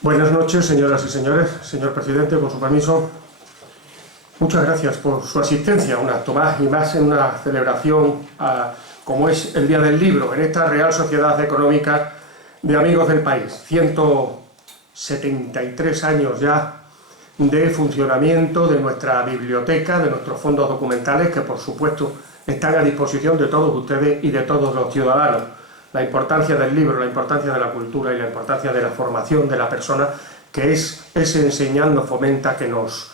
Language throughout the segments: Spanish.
Buenas noches, señoras y señores. Señor presidente, con su permiso, muchas gracias por su asistencia a un acto más y más en una celebración como es el Día del Libro, en esta Real Sociedad Económica de Amigos del País. 173 años ya de funcionamiento de nuestra biblioteca, de nuestros fondos documentales, que por supuesto están a disposición de todos ustedes y de todos los ciudadanos. La importancia del libro, la importancia de la cultura y la importancia de la formación de la persona, que es ese enseñando fomenta que nos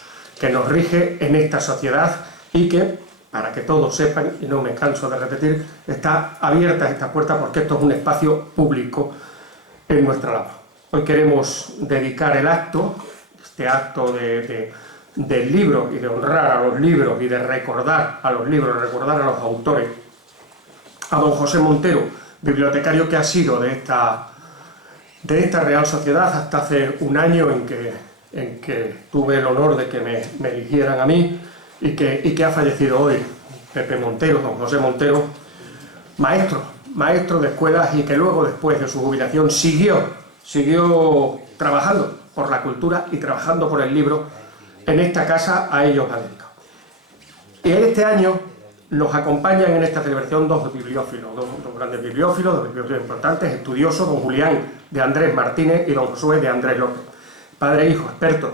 rige en esta sociedad y que, para que todos sepan, y no me canso de repetir, está abierta esta puerta porque esto es un espacio público en nuestra labor. Hoy queremos dedicar el acto, este acto del libro y de honrar a los libros y de recordar a los libros, recordar a los autores, a don José Montero, bibliotecario que ha sido de esta Real Sociedad hasta hace un año en que tuve el honor de que me eligieran a mí y que ha fallecido hoy, Pepe Montero, don José Montero, maestro de escuelas y que luego, después de su jubilación, siguió trabajando por la cultura y trabajando por el libro en esta casa. A ellos ha dedicado. Y este año nos acompañan en esta celebración dos bibliófilos, dos grandes bibliófilos, dos bibliófilos importantes, estudiosos, don Julián de Andrés Martínez y don Josué de Andrés López. Padre e hijo, expertos,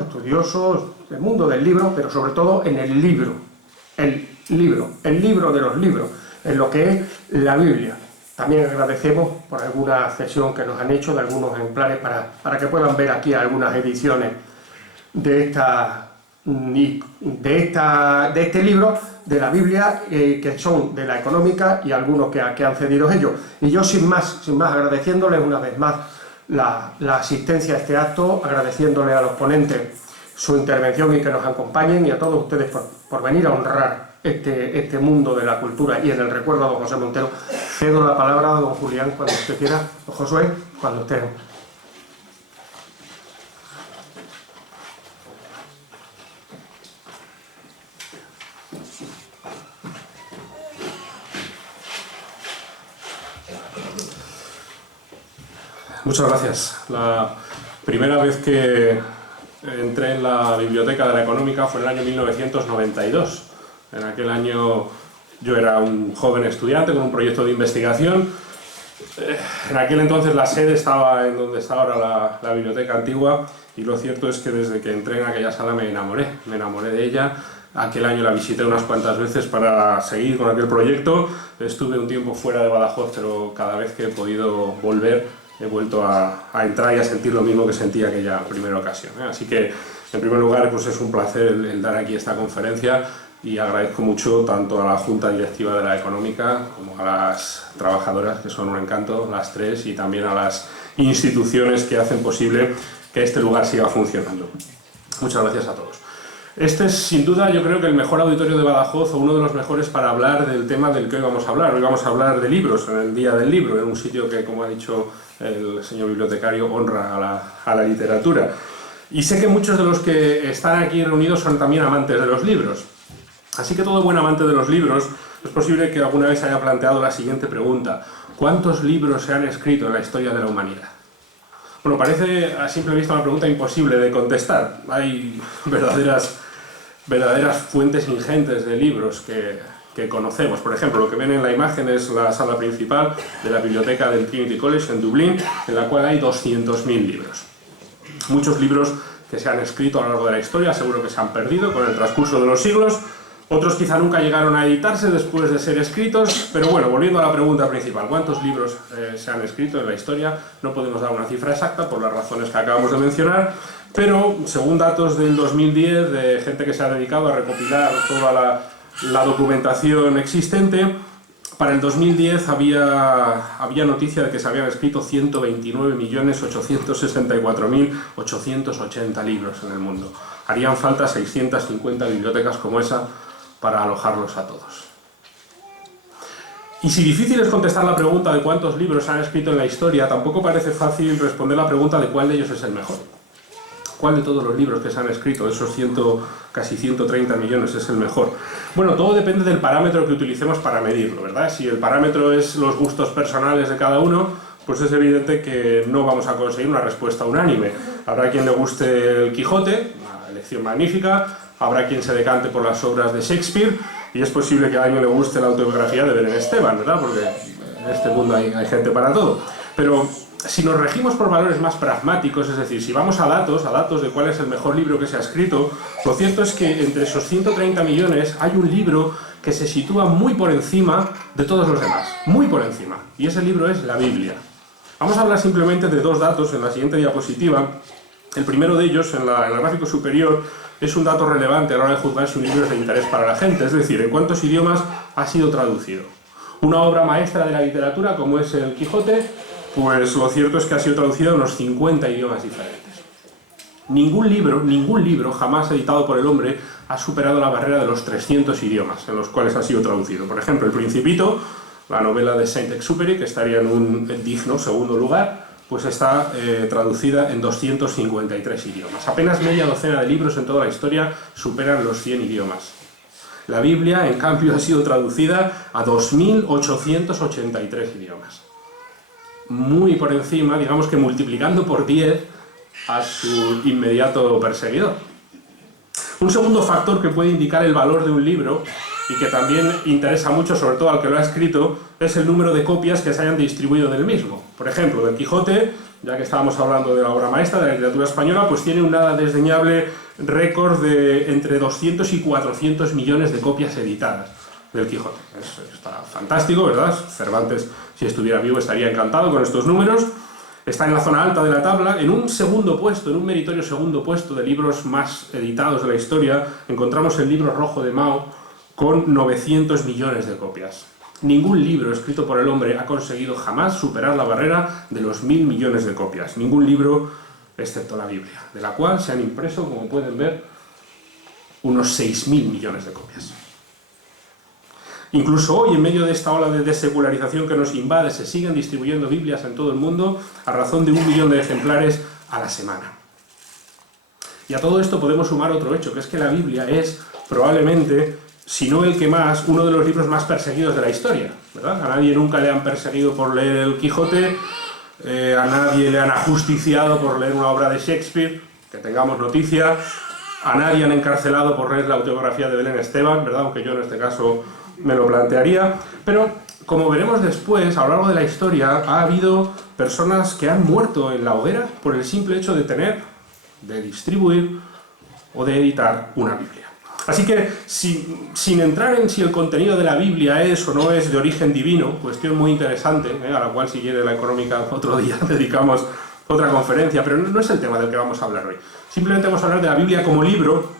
estudiosos del mundo del libro, pero sobre todo en el libro de los libros, en lo que es la Biblia. También agradecemos por alguna cesión que nos han hecho de algunos ejemplares para que puedan ver aquí algunas ediciones de este libro, de la Biblia, que son de la económica y algunos que han cedido ellos. Y yo sin más agradeciéndoles una vez más la asistencia a este acto, agradeciéndole a los ponentes su intervención y que nos acompañen, y a todos ustedes por venir a honrar este mundo de la cultura y en el recuerdo a don José Montero. Cedo la palabra a don Julián cuando usted quiera, don Josué, cuando usted. Muchas gracias. La primera vez que entré en la biblioteca de la Económica fue en el año 1992. En aquel año yo era un joven estudiante con un proyecto de investigación. En aquel entonces la sede estaba en donde está ahora la biblioteca antigua, y lo cierto es que desde que entré en aquella sala me enamoré de ella. Aquel año la visité unas cuantas veces para seguir con aquel proyecto. Estuve un tiempo fuera de Badajoz, pero cada vez que he podido volver he vuelto a entrar y a sentir lo mismo que sentí aquella primera ocasión. Así que, en primer lugar, pues es un placer el dar aquí esta conferencia, y agradezco mucho tanto a la Junta Directiva de la Económica como a las trabajadoras, que son un encanto, las tres, y también a las instituciones que hacen posible que este lugar siga funcionando. Muchas gracias a todos. Este es, sin duda, yo creo que el mejor auditorio de Badajoz, o uno de los mejores para hablar del tema del que hoy vamos a hablar. Hoy vamos a hablar de libros, en el Día del Libro, en un sitio que, como ha dicho el señor bibliotecario, honra a la literatura. Y sé que muchos de los que están aquí reunidos son también amantes de los libros. Así que todo buen amante de los libros, es posible que alguna vez haya planteado la siguiente pregunta: ¿cuántos libros se han escrito en la historia de la humanidad? Bueno, parece a simple vista una pregunta imposible de contestar. Hay verdaderas fuentes ingentes de libros que conocemos. Por ejemplo, lo que ven en la imagen es la sala principal de la biblioteca del Trinity College en Dublín, en la cual hay 200.000 libros. Muchos libros que se han escrito a lo largo de la historia, seguro que se han perdido con el transcurso de los siglos. Otros quizá nunca llegaron a editarse después de ser escritos, pero bueno, volviendo a la pregunta principal, ¿cuántos libros se han escrito en la historia? No podemos dar una cifra exacta por las razones que acabamos de mencionar, pero según datos del 2010, de gente que se ha dedicado a recopilar toda la documentación existente, para el 2010 había noticia de que se habían escrito 129.864.880 libros en el mundo. Harían falta 650 bibliotecas como esa para alojarlos a todos. Y si difícil es contestar la pregunta de cuántos libros se han escrito en la historia, tampoco parece fácil responder la pregunta de cuál de ellos es el mejor. ¿Cuál de todos los libros que se han escrito, esos casi 130 millones, es el mejor? Bueno, todo depende del parámetro que utilicemos para medirlo, ¿verdad? Si el parámetro es los gustos personales de cada uno, pues es evidente que no vamos a conseguir una respuesta unánime. Habrá quien le guste el Quijote, una elección magnífica, habrá quien se decante por las obras de Shakespeare, y es posible que a alguien le guste la autobiografía de Belén Esteban, ¿verdad? Porque en este mundo hay gente para todo. Pero si nos regimos por valores más pragmáticos, es decir, si vamos a datos de cuál es el mejor libro que se ha escrito, lo cierto es que entre esos 130 millones hay un libro que se sitúa muy por encima de todos los demás, muy por encima, y ese libro es la Biblia. Vamos a hablar simplemente de dos datos en la siguiente diapositiva. El primero de ellos, en el gráfico superior, es un dato relevante a la hora de juzgar si un libro es de interés para la gente, es decir, en cuántos idiomas ha sido traducido. Una obra maestra de la literatura, como es el Quijote, pues lo cierto es que ha sido traducido en unos 50 idiomas diferentes. Ningún libro jamás editado por el hombre ha superado la barrera de los 300 idiomas en los cuales ha sido traducido. Por ejemplo, El Principito, la novela de Saint-Exupéry, que estaría en un digno segundo lugar, pues está traducida en 253 idiomas. Apenas media docena de libros en toda la historia superan los 100 idiomas. La Biblia, en cambio, ha sido traducida a 2.883 idiomas. Muy por encima, digamos que multiplicando por 10 a su inmediato perseguidor. Un segundo factor que puede indicar el valor de un libro y que también interesa mucho, sobre todo al que lo ha escrito, es el número de copias que se hayan distribuido del mismo. Por ejemplo, del Quijote, ya que estábamos hablando de la obra maestra de la literatura española, pues tiene un nada desdeñable récord de entre 200 y 400 millones de copias editadas del Quijote. Está fantástico, ¿verdad? Cervantes, si estuviera vivo, estaría encantado con estos números. Está en la zona alta de la tabla. En un segundo puesto, en un meritorio segundo puesto de libros más editados de la historia, encontramos el Libro Rojo de Mao, con 900 millones de copias. Ningún libro escrito por el hombre ha conseguido jamás superar la barrera de los 1.000 millones de copias. Ningún libro, excepto la Biblia, de la cual se han impreso, como pueden ver, unos 6.000 millones de copias. Incluso hoy, en medio de esta ola de desecularización que nos invade, se siguen distribuyendo Biblias en todo el mundo a razón de 1 millón de ejemplares a la semana. Y a todo esto podemos sumar otro hecho, que es que la Biblia es probablemente, si no el que más, uno de los libros más perseguidos de la historia, ¿verdad? A nadie nunca le han perseguido por leer el Quijote, a nadie le han ajusticiado por leer una obra de Shakespeare, que tengamos noticia, a nadie han encarcelado por leer la autobiografía de Belén Esteban, ¿verdad? Aunque yo en este caso me lo plantearía, pero como veremos después, a lo largo de la historia, ha habido personas que han muerto en la hoguera por el simple hecho de tener, de distribuir o de editar una Biblia. Así que, sin entrar en si el contenido de la Biblia es o no es de origen divino, cuestión muy interesante, a la cual si quiere la económica otro día dedicamos otra conferencia, pero no es el tema del que vamos a hablar hoy. Simplemente vamos a hablar de la Biblia como libro,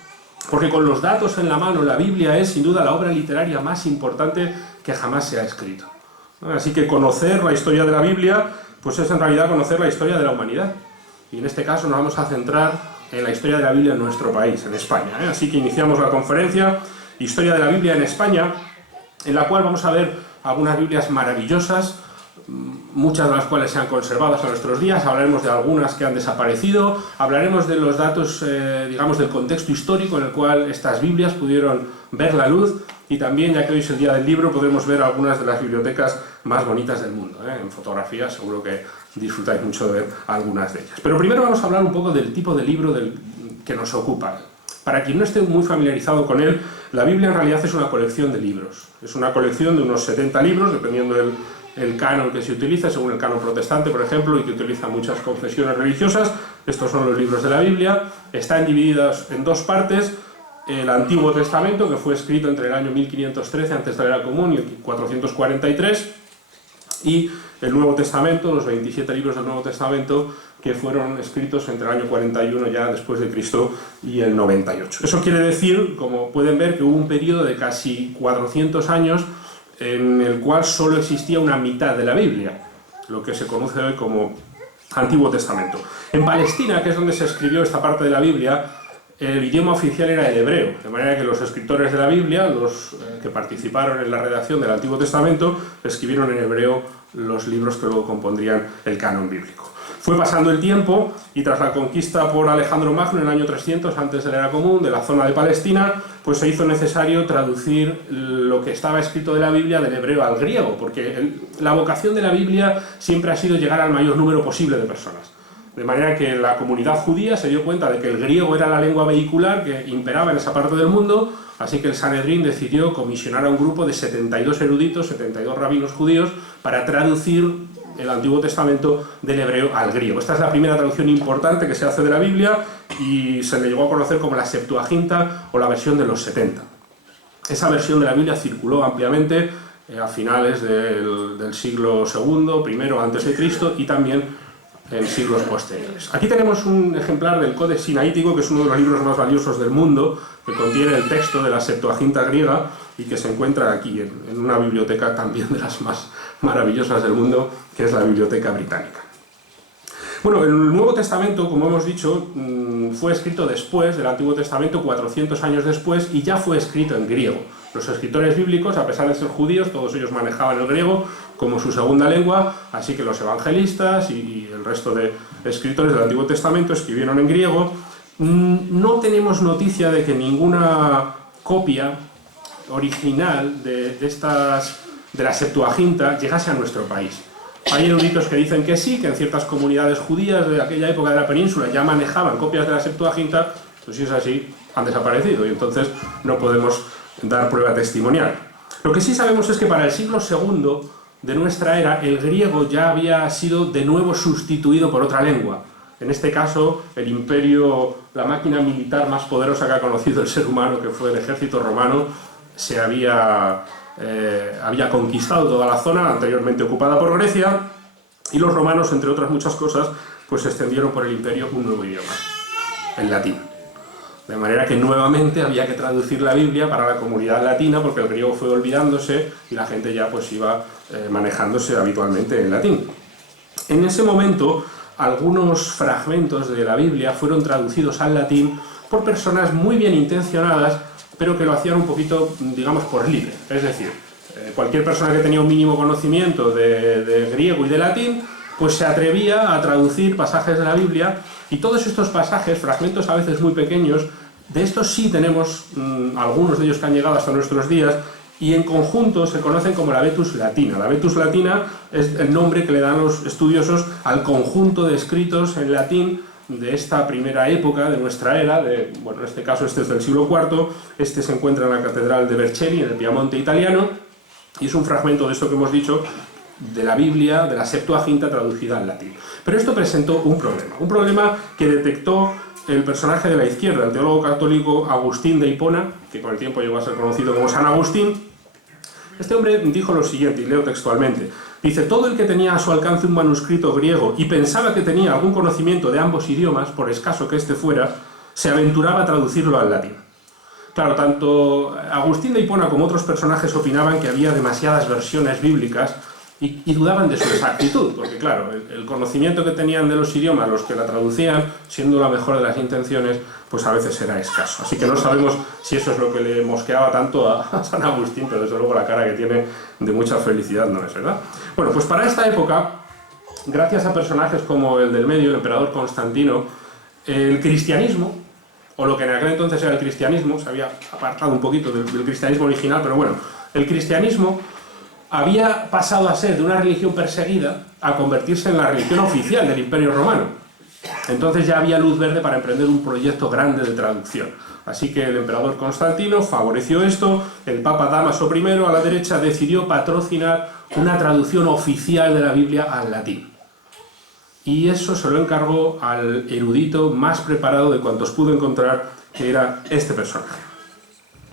porque con los datos en la mano, la Biblia es sin duda la obra literaria más importante que jamás se ha escrito. Así que conocer la historia de la Biblia, pues es en realidad conocer la historia de la humanidad. Y en este caso nos vamos a centrar en la historia de la Biblia en nuestro país, en España. Así que iniciamos la conferencia Historia de la Biblia en España, en la cual vamos a ver algunas Biblias maravillosas, muchas de las cuales se han conservado hasta nuestros días. Hablaremos de algunas que han desaparecido, hablaremos de los datos, digamos, del contexto histórico en el cual estas Biblias pudieron ver la luz, y también, ya que hoy es el día del libro, podremos ver algunas de las bibliotecas más bonitas del mundo. En fotografía seguro que disfrutáis mucho de ver algunas de ellas. Pero primero vamos a hablar un poco del tipo de libro que nos ocupa. Para quien no esté muy familiarizado con él, la Biblia en realidad es una colección de libros. Es una colección de unos 70 libros, dependiendo del canon que se utiliza, según el canon protestante, por ejemplo, y que utiliza muchas confesiones religiosas. Estos son los libros de la Biblia. Están divididos en dos partes. El Antiguo Testamento, que fue escrito entre el año 1513 antes de la Era Común y el 443, y el Nuevo Testamento, los 27 libros del Nuevo Testamento, que fueron escritos entre el año 41 ya después de Cristo y el 98. Eso quiere decir, como pueden ver, que hubo un periodo de casi 400 años en el cual solo existía una mitad de la Biblia, lo que se conoce hoy como Antiguo Testamento. En Palestina, que es donde se escribió esta parte de la Biblia, el idioma oficial era el hebreo, de manera que los escritores de la Biblia, los que participaron en la redacción del Antiguo Testamento, escribieron en hebreo los libros que luego compondrían el canon bíblico. Fue pasando el tiempo y tras la conquista por Alejandro Magno en el año 300 antes de la era común de la zona de Palestina, pues se hizo necesario traducir lo que estaba escrito de la Biblia del hebreo al griego, porque la vocación de la Biblia siempre ha sido llegar al mayor número posible de personas. De manera que la comunidad judía se dio cuenta de que el griego era la lengua vehicular que imperaba en esa parte del mundo, así que el Sanedrín decidió comisionar a un grupo de 72 eruditos, 72 rabinos judíos, para traducir el Antiguo Testamento del hebreo al griego. Esta es la primera traducción importante que se hace de la Biblia y se le llegó a conocer como la Septuaginta o la versión de los 70. Esa versión de la Biblia circuló ampliamente a finales del siglo II, primero antes de Cristo, y también en siglos posteriores. Aquí tenemos un ejemplar del Codex Sinaítico, que es uno de los libros más valiosos del mundo, que contiene el texto de la Septuaginta griega y que se encuentra aquí, en una biblioteca también de las más maravillosas del mundo, que es la Biblioteca Británica. Bueno, el Nuevo Testamento, como hemos dicho, fue escrito después del Antiguo Testamento, 400 años después, y ya fue escrito en griego. Los escritores bíblicos, a pesar de ser judíos, todos ellos manejaban el griego como su segunda lengua, así que los evangelistas y el resto de escritores del Antiguo Testamento escribieron en griego. No tenemos noticia de que ninguna copia original de la Septuaginta llegase a nuestro país. Hay eruditos que dicen que sí, que en ciertas comunidades judías de aquella época de la península ya manejaban copias de la Septuaginta, pues si es así, han desaparecido y entonces no podemos dar prueba testimonial. Lo que sí sabemos es que para el siglo II de nuestra era el griego ya había sido de nuevo sustituido por otra lengua. En este caso, el imperio, la máquina militar más poderosa que ha conocido el ser humano, que fue el ejército romano, se había conquistado toda la zona anteriormente ocupada por Grecia, y los romanos, entre otras muchas cosas, pues extendieron por el imperio un nuevo idioma, el latín. De manera que nuevamente había que traducir la Biblia para la comunidad latina, porque el griego fue olvidándose y la gente ya pues iba manejándose habitualmente en latín. En ese momento, algunos fragmentos de la Biblia fueron traducidos al latín por personas muy bien intencionadas, pero que lo hacían un poquito, digamos, por libre. Es decir, cualquier persona que tenía un mínimo conocimiento de griego y de latín, pues se atrevía a traducir pasajes de la Biblia, y todos estos pasajes, fragmentos a veces muy pequeños, de estos sí tenemos algunos de ellos que han llegado hasta nuestros días, y en conjunto se conocen como la Vetus Latina. La Vetus Latina es el nombre que le dan los estudiosos al conjunto de escritos en latín de esta primera época de nuestra era, bueno, en este caso este es del siglo IV, este se encuentra en la Catedral de Vercelli, en el Piamonte italiano, y es un fragmento de esto que hemos dicho, de la Biblia, de la Septuaginta traducida al latín. Pero esto presentó un problema que detectó el personaje de la izquierda, el teólogo católico Agustín de Hipona, que con el tiempo llegó a ser conocido como San Agustín. Este hombre dijo lo siguiente, y leo textualmente, dice: todo el que tenía a su alcance un manuscrito griego y pensaba que tenía algún conocimiento de ambos idiomas, por escaso que éste fuera, se aventuraba a traducirlo al latín. Claro, tanto Agustín de Hipona como otros personajes opinaban que había demasiadas versiones bíblicas y dudaban de su exactitud, porque claro, el conocimiento que tenían de los idiomas, los que la traducían, siendo la mejor de las intenciones, pues a veces era escaso. Así que no sabemos si eso es lo que le mosqueaba tanto a San Agustín, pero desde luego la cara que tiene de mucha felicidad no es, ¿verdad? Bueno, pues para esta época, gracias a personajes como el del medio, el emperador Constantino, el cristianismo, o lo que en aquel entonces era el cristianismo, se había apartado un poquito del cristianismo original, pero bueno, el cristianismo había pasado a ser de una religión perseguida a convertirse en la religión oficial del Imperio Romano. Entonces ya había luz verde para emprender un proyecto grande de traducción. Así que el emperador Constantino favoreció esto, el Papa Dámaso I a la derecha decidió patrocinar una traducción oficial de la Biblia al latín. Y eso se lo encargó al erudito más preparado de cuantos pudo encontrar, que era este personaje.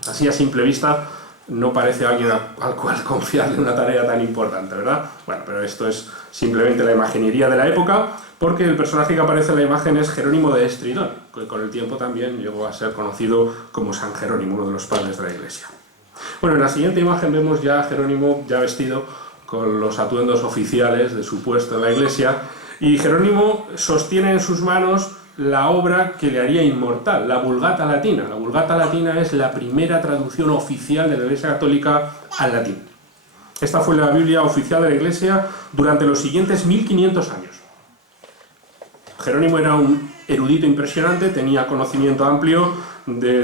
Así a simple vista no parece alguien al cual confiarle una tarea tan importante, ¿verdad? Bueno, pero esto es simplemente la imaginería de la época, porque el personaje que aparece en la imagen es Jerónimo de Estridón, que con el tiempo también llegó a ser conocido como San Jerónimo, uno de los padres de la Iglesia. Bueno, en la siguiente imagen vemos ya a Jerónimo ya vestido con los atuendos oficiales de su puesto en la Iglesia, y Jerónimo sostiene en sus manos la obra que le haría inmortal, la Vulgata Latina. La Vulgata Latina es la primera traducción oficial de la Iglesia Católica al latín. Esta fue la Biblia oficial de la Iglesia durante los siguientes 1500 años. Jerónimo era un erudito impresionante, tenía conocimiento amplio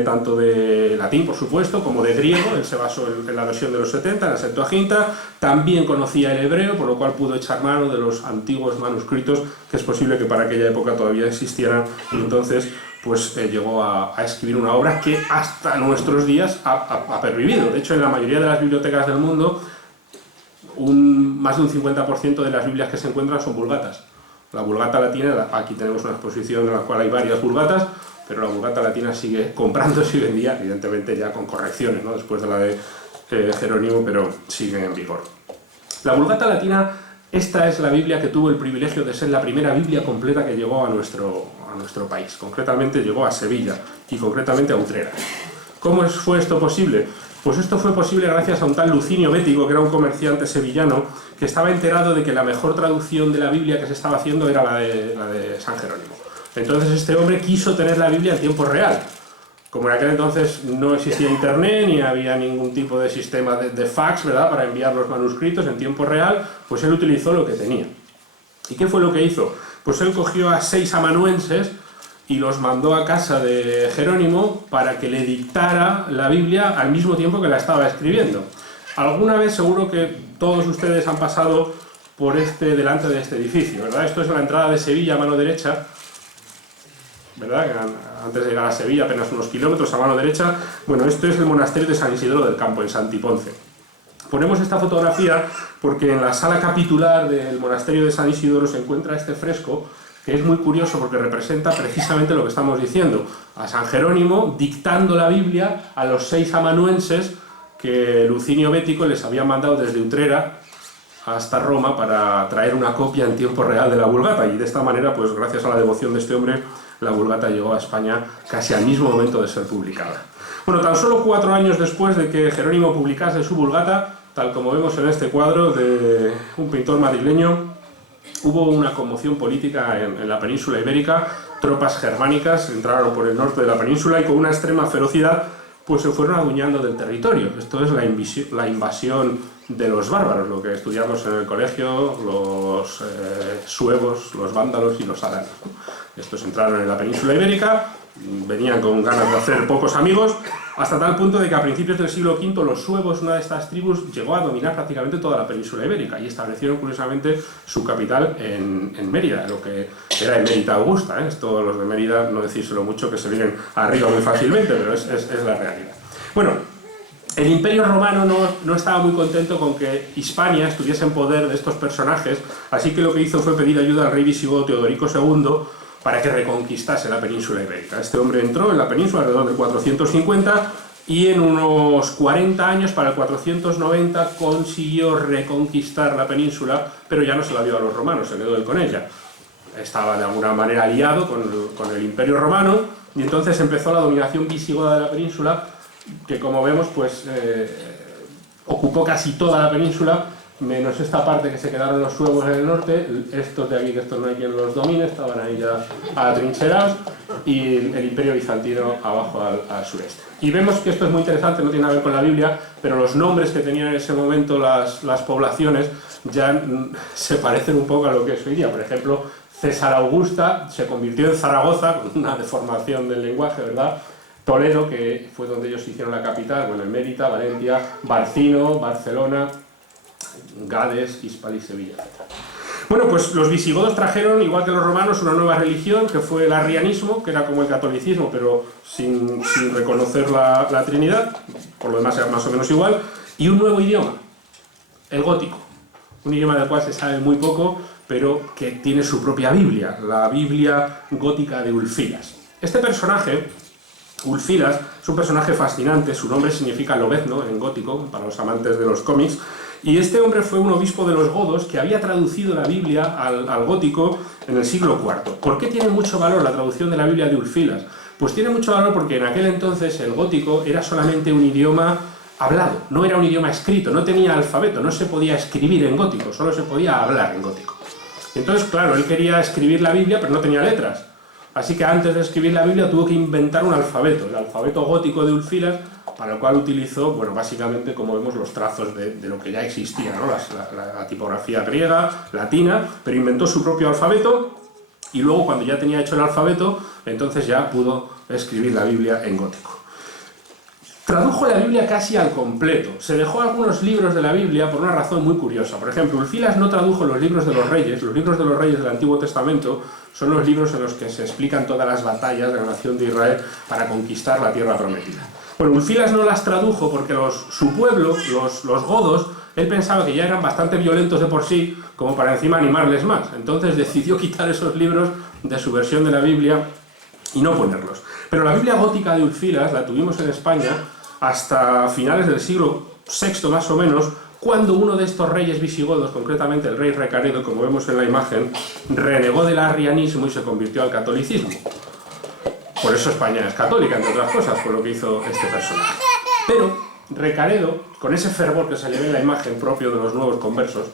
tanto de latín, por supuesto, como de griego. Él se basó en la versión de los 70, en la Septuaginta. También conocía el hebreo, por lo cual pudo echar mano de los antiguos manuscritos, que es posible que para aquella época todavía existieran, y entonces pues llegó a escribir una obra que hasta nuestros días ha pervivido. De hecho, en la mayoría de las bibliotecas del mundo, más de un 50% de las Biblias que se encuentran son vulgatas. La Vulgata Latina, aquí tenemos una exposición en la cual hay varias vulgatas, pero la Vulgata Latina sigue comprándose hoy en día, evidentemente ya con correcciones, ¿no?, después de la de Jerónimo, pero sigue en vigor. La Vulgata Latina, esta es la Biblia que tuvo el privilegio de ser la primera Biblia completa que llegó a nuestro país. Concretamente llegó a Sevilla y concretamente a Utrera. ¿Cómo fue esto posible? Pues esto fue posible gracias a un tal Lucinio Bético, que era un comerciante sevillano, que estaba enterado de que la mejor traducción de la Biblia que se estaba haciendo era la de San Jerónimo. Entonces este hombre quiso tener la Biblia en tiempo real. Como en aquel entonces no existía internet, ni había ningún tipo de sistema de fax, ¿verdad?, para enviar los manuscritos en tiempo real, pues él utilizó lo que tenía. ¿Y qué fue lo que hizo? Pues él cogió a 6 amanuenses y los mandó a casa de Jerónimo para que le dictara la Biblia al mismo tiempo que la estaba escribiendo. Alguna vez seguro que todos ustedes han pasado por delante de este edificio, ¿verdad? Esto es la entrada de Sevilla a mano derecha, ¿verdad? Antes de llegar a Sevilla, apenas unos kilómetros a mano derecha. Bueno, esto es el monasterio de San Isidoro del Campo, en Santiponce. Ponemos esta fotografía porque en la sala capitular del monasterio de San Isidoro se encuentra este fresco, que es muy curioso porque representa precisamente lo que estamos diciendo, a San Jerónimo dictando la Biblia a los 6 amanuenses que Lucinio Bético les había mandado desde Utrera hasta Roma para traer una copia en tiempo real de la Vulgata, y de esta manera, pues gracias a la devoción de este hombre, la Vulgata llegó a España casi al mismo momento de ser publicada. Bueno, tan solo 4 años después de que Jerónimo publicase su Vulgata, tal como vemos en este cuadro de un pintor madrileño, hubo una conmoción política en la península ibérica. Tropas germánicas entraron por el norte de la península y con una extrema ferocidad pues se fueron adueñando del territorio. Esto es la invasión de los bárbaros, lo que estudiamos en el colegio, los suevos, los vándalos y los alanos. Estos entraron en la península ibérica, venían con ganas de hacer pocos amigos, hasta tal punto de que a principios del siglo V los suevos, una de estas tribus, llegó a dominar prácticamente toda la península ibérica y establecieron curiosamente su capital en Mérida, lo que era Emérita Augusta. Esto los de Mérida, no decírselo mucho, que se vienen arriba muy fácilmente, pero es la realidad. Bueno, el Imperio Romano no estaba muy contento con que Hispania estuviese en poder de estos personajes, así que lo que hizo fue pedir ayuda al rey visigodo Teodorico II para que reconquistase la península ibérica. Este hombre entró en la península alrededor de 450 y en unos 40 años, para el 490, consiguió reconquistar la península, pero ya no se la dio a los romanos, se quedó él con ella. Estaba de alguna manera aliado con el Imperio Romano, y entonces empezó la dominación visigoda de la península, que como vemos pues ocupó casi toda la península, menos esta parte que se quedaron los suevos en el norte. Estos de aquí, que estos no hay quien los domine, estaban ahí ya atrincherados, y el Imperio Bizantino abajo al sureste. Y vemos que esto es muy interesante, no tiene nada que ver con la Biblia, pero los nombres que tenían en ese momento las poblaciones ya se parecen un poco a lo que es hoy día. Por ejemplo, César Augusta se convirtió en Zaragoza, con una deformación del lenguaje, ¿verdad? Toledo, que fue donde ellos hicieron la capital, bueno, Mérida, Valencia, Barcino, Barcelona, Gades, Hispal y Sevilla. Bueno, pues los visigodos trajeron, igual que los romanos, una nueva religión, que fue el arrianismo, que era como el catolicismo, pero sin reconocer la Trinidad, por lo demás era más o menos igual, y un nuevo idioma, el gótico, un idioma del cual se sabe muy poco, pero que tiene su propia Biblia, la Biblia gótica de Ulfilas. Este personaje, Ulfilas, es un personaje fascinante. Su nombre significa lobezno en gótico, para los amantes de los cómics, y este hombre fue un obispo de los godos que había traducido la Biblia al gótico en el siglo IV. ¿Por qué tiene mucho valor la traducción de la Biblia de Ulfilas? Pues tiene mucho valor porque en aquel entonces el gótico era solamente un idioma hablado, no era un idioma escrito, no tenía alfabeto, no se podía escribir en gótico, solo se podía hablar en gótico. Entonces, claro, él quería escribir la Biblia, pero no tenía letras. Así que antes de escribir la Biblia tuvo que inventar un alfabeto, el alfabeto gótico de Ulfilas, para el cual utilizó, bueno, básicamente, como vemos, los trazos de lo que ya existía, ¿no? La tipografía griega, latina, pero inventó su propio alfabeto y luego, cuando ya tenía hecho el alfabeto, entonces ya pudo escribir la Biblia en gótico. Tradujo la Biblia casi al completo. Se dejó algunos libros de la Biblia por una razón muy curiosa. Por ejemplo, Ulfilas no tradujo los libros de los reyes. Los libros de los reyes del Antiguo Testamento son los libros en los que se explican todas las batallas de la nación de Israel para conquistar la tierra prometida. Bueno, Ulfilas no las tradujo porque su pueblo, los godos, él pensaba que ya eran bastante violentos de por sí, como para encima animarles más. Entonces decidió quitar esos libros de su versión de la Biblia y no ponerlos. Pero la Biblia gótica de Ulfilas la tuvimos en España hasta finales del siglo VI más o menos, cuando uno de estos reyes visigodos, concretamente el rey Recaredo, como vemos en la imagen, renegó del arrianismo y se convirtió al catolicismo. Por eso España es católica, entre otras cosas, por lo que hizo este personaje. Pero Recaredo, con ese fervor que se le ve en la imagen propio de los nuevos conversos,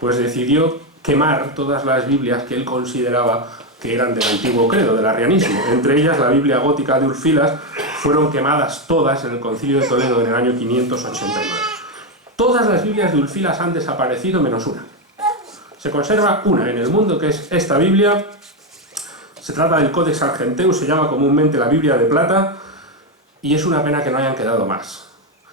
pues decidió quemar todas las Biblias que él consideraba que eran del antiguo credo, del arrianismo. Entre ellas, la Biblia gótica de Ulfilas fueron quemadas todas en el Concilio de Toledo en el año 589. Todas las Biblias de Ulfilas han desaparecido menos una. Se conserva una en el mundo, que es esta Biblia. Se trata del Codex Argenteus, se llama comúnmente la Biblia de plata, y es una pena que no hayan quedado más.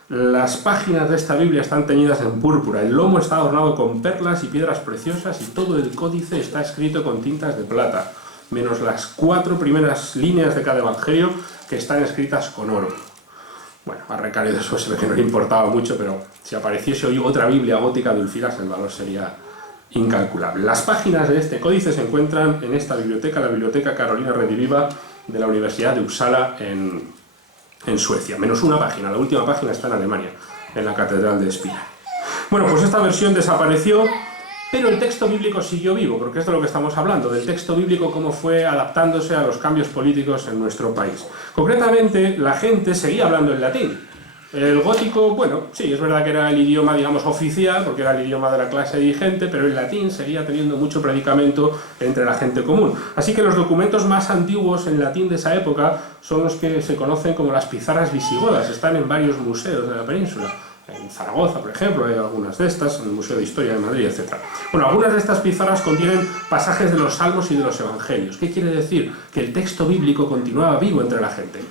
Las páginas de esta Biblia están teñidas en púrpura, el lomo está adornado con perlas y piedras preciosas y todo el códice está escrito con tintas de plata, menos las 4 primeras líneas de cada evangelio que están escritas con oro. Bueno, a Recaredo eso se ve que no le importaba mucho, pero si apareciese hoy otra Biblia gótica de Ulfilas, el valor sería incalculable. Las páginas de este códice se encuentran en esta biblioteca, la Biblioteca Carolina Rediviva de la Universidad de Uppsala en Suecia. Menos una página, la última página está en Alemania, en la Catedral de Spira. Bueno, pues esta versión desapareció, pero el texto bíblico siguió vivo, porque esto es de lo que estamos hablando, del texto bíblico, cómo fue adaptándose a los cambios políticos en nuestro país. Concretamente, la gente seguía hablando en latín. El gótico, bueno, sí, es verdad que era el idioma, digamos, oficial, porque era el idioma de la clase dirigente, pero el latín seguía teniendo mucho predicamento entre la gente común. Así que los documentos más antiguos en latín de esa época son los que se conocen como las pizarras visigodas. Están en varios museos de la península. En Zaragoza, por ejemplo, hay algunas de estas, en el Museo de Historia de Madrid, etc. Bueno, algunas de estas pizarras contienen pasajes de los salmos y de los evangelios. ¿Qué quiere decir? Que el texto bíblico continuaba vivo entre la gente.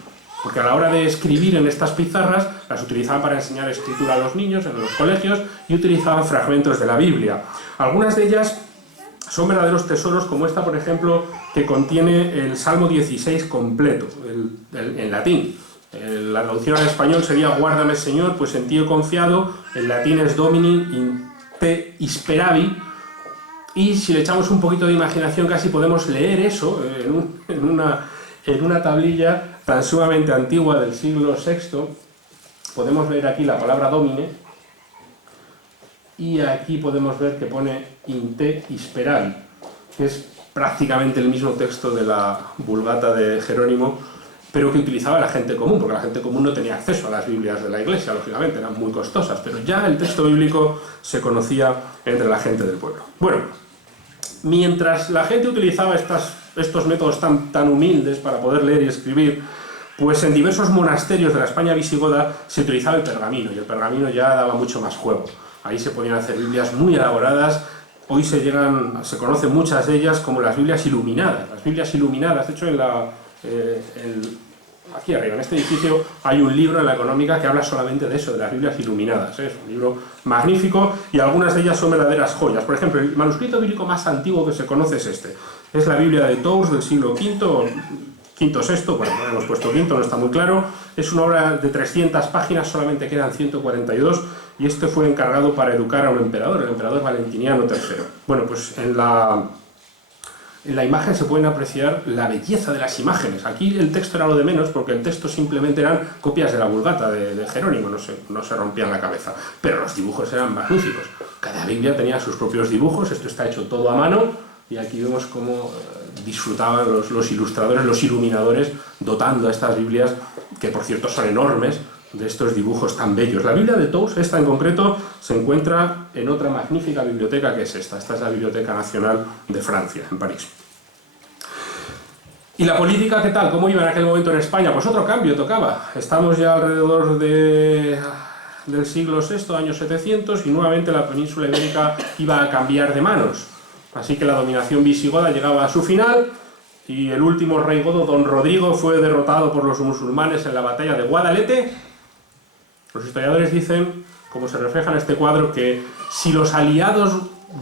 Porque a la hora de escribir en estas pizarras, las utilizaban para enseñar escritura a los niños en los colegios y utilizaban fragmentos de la Biblia. Algunas de ellas son verdaderos tesoros, como esta, por ejemplo, que contiene el Salmo 16 completo, en latín. La traducción al español sería Guárdame, Señor, pues en ti he confiado. En latín es Domini in te isperavi. Y si le echamos un poquito de imaginación, casi podemos leer eso en una tablilla tan sumamente antigua del siglo VI. Podemos leer aquí la palabra Domine, y aquí podemos ver que pone in te isperavi, que es prácticamente el mismo texto de la Vulgata de Jerónimo, pero que utilizaba la gente común, porque la gente común no tenía acceso a las Biblias de la Iglesia, lógicamente, eran muy costosas, pero ya el texto bíblico se conocía entre la gente del pueblo. Bueno, mientras la gente utilizaba estos métodos tan humildes para poder leer y escribir, pues en diversos monasterios de la España visigoda se utilizaba el pergamino, y el pergamino ya daba mucho más juego. Ahí se podían hacer Biblias muy elaboradas. Hoy se conocen muchas de ellas como las Biblias iluminadas. Las Biblias iluminadas, de hecho, aquí arriba, en este edificio, hay un libro en la Económica que habla solamente de eso, de las Biblias iluminadas. Es un libro magnífico y algunas de ellas son verdaderas joyas. Por ejemplo, el manuscrito bíblico más antiguo que se conoce es este. Es la Biblia de Tours del siglo V, V-VI, bueno, no hemos puesto quinto, no está muy claro. Es una obra de 300 páginas, solamente quedan 142, y este fue encargado para educar a un emperador, el emperador Valentiniano III. Bueno, pues en la imagen se pueden apreciar la belleza de las imágenes. Aquí el texto era lo de menos, porque el texto simplemente eran copias de la Vulgata de Jerónimo, no se rompían la cabeza. Pero los dibujos eran magníficos. Cada Biblia tenía sus propios dibujos, esto está hecho todo a mano, y aquí vemos cómo disfrutaban los ilustradores, los iluminadores, dotando a estas Biblias, que por cierto son enormes, de estos dibujos tan bellos. La Biblia de Tours, esta en concreto, se encuentra en otra magnífica biblioteca que es esta. Esta es la Biblioteca Nacional de Francia, en París. ¿Y la política qué tal? ¿Cómo iba en aquel momento en España? Pues otro cambio tocaba. Estamos ya alrededor del siglo VI, año 700, y nuevamente la península ibérica iba a cambiar de manos. Así que la dominación visigoda llegaba a su final, y el último rey godo, don Rodrigo, fue derrotado por los musulmanes en la batalla de Guadalete. Los historiadores dicen, como se refleja en este cuadro, que si los aliados